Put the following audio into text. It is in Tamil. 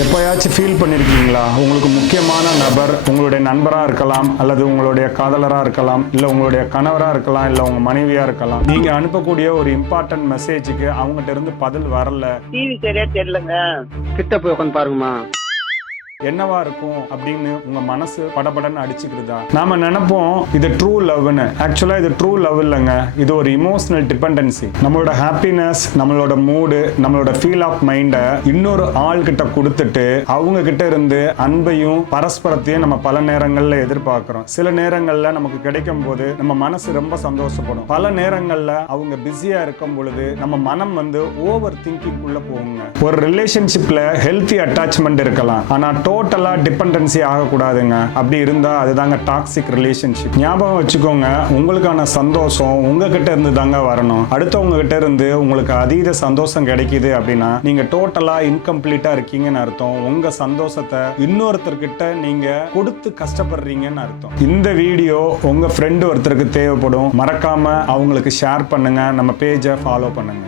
எப்பயாச்சும் ஃபீல் பண்ணியிருக்கீங்களா? உங்களுக்கு முக்கியமான நபர் உங்களுடைய நண்பராக இருக்கலாம், அல்லது உங்களுடைய காதலராக இருக்கலாம், இல்லை உங்களுடைய கணவராக இருக்கலாம், இல்லை உங்கள் மனைவியாக இருக்கலாம். நீங்கள் அனுப்பக்கூடிய ஒரு இம்பார்ட்டன்ட் மெசேஜுக்கு அவங்ககிட்ட இருந்து பதில் வரல. டிவி சரியா தெரியலங்க. கிட்ட போய் உட்காந்து பாருங்கம்மா. என்னவா இருக்கும் அப்படின்னு உங்க மனசு படபடன்னு அடிச்சுக்கிறதா? நாம நினைப்போம் இது ட்ரூ லவ்னு. ஆக்சுவலா இது ட்ரூ லவ் இல்லைங்க, இது ஒரு இமோஷனல் டிபெண்டன்சி. நம்மளோட ஹாப்பினஸ், நம்மளோட மூடு, நம்மளோட ஃபீல் ஆஃப் மைண்டை இன்னொரு ஆள் கிட்ட கொடுத்துட்டு அவங்க கிட்ட இருந்து அன்பையும் பரஸ்பரத்தையும் நம்ம பல நேரங்கள்ல எதிர்பார்க்கிறோம். சில நேரங்கள்ல நமக்கு கிடைக்கும் போது நம்ம மனசு ரொம்ப சந்தோஷப்படும். பல நேரங்கள்ல அவங்க பிஸியா இருக்கும் பொழுது நம்ம மனம் ஓவர் திங்கிங் உள்ள போகுங்க. ஒரு ரிலேஷன்ஷிப்ல ஹெல்த்தி அட்டாச்மெண்ட் இருக்கலாம், ஆனா டோட்டலா டிபெண்டன்சி ஆகக்கூடாதுங்க. அப்படி இருந்தா அதுதாங்க டாக்ஸிக் ரிலேஷன்ஷிப். ஞாபகம் வச்சுக்கோங்க, உங்களுக்கான சந்தோஷம் உங்ககிட்ட இருந்து தாங்க வரணும். அடுத்தவங்க கிட்ட இருந்து உங்களுக்கு அதீத சந்தோஷம் கிடைக்குது அப்படின்னா நீங்க டோட்டலா இன்கம்ப்ளீட்டா இருக்கீங்கன்னு அர்த்தம். உங்க சந்தோஷத்தை இன்னொருத்தர்கிட்ட நீங்க கொடுத்து கஷ்டப்படுறீங்கன்னு அர்த்தம். இந்த வீடியோ உங்க ஃப்ரெண்டு ஒருத்தருக்கு தேவைப்படும். மறக்காம அவங்களுக்கு ஷேர் பண்ணுங்க. நம்ம பேஜை ஃபாலோ பண்ணுங்க.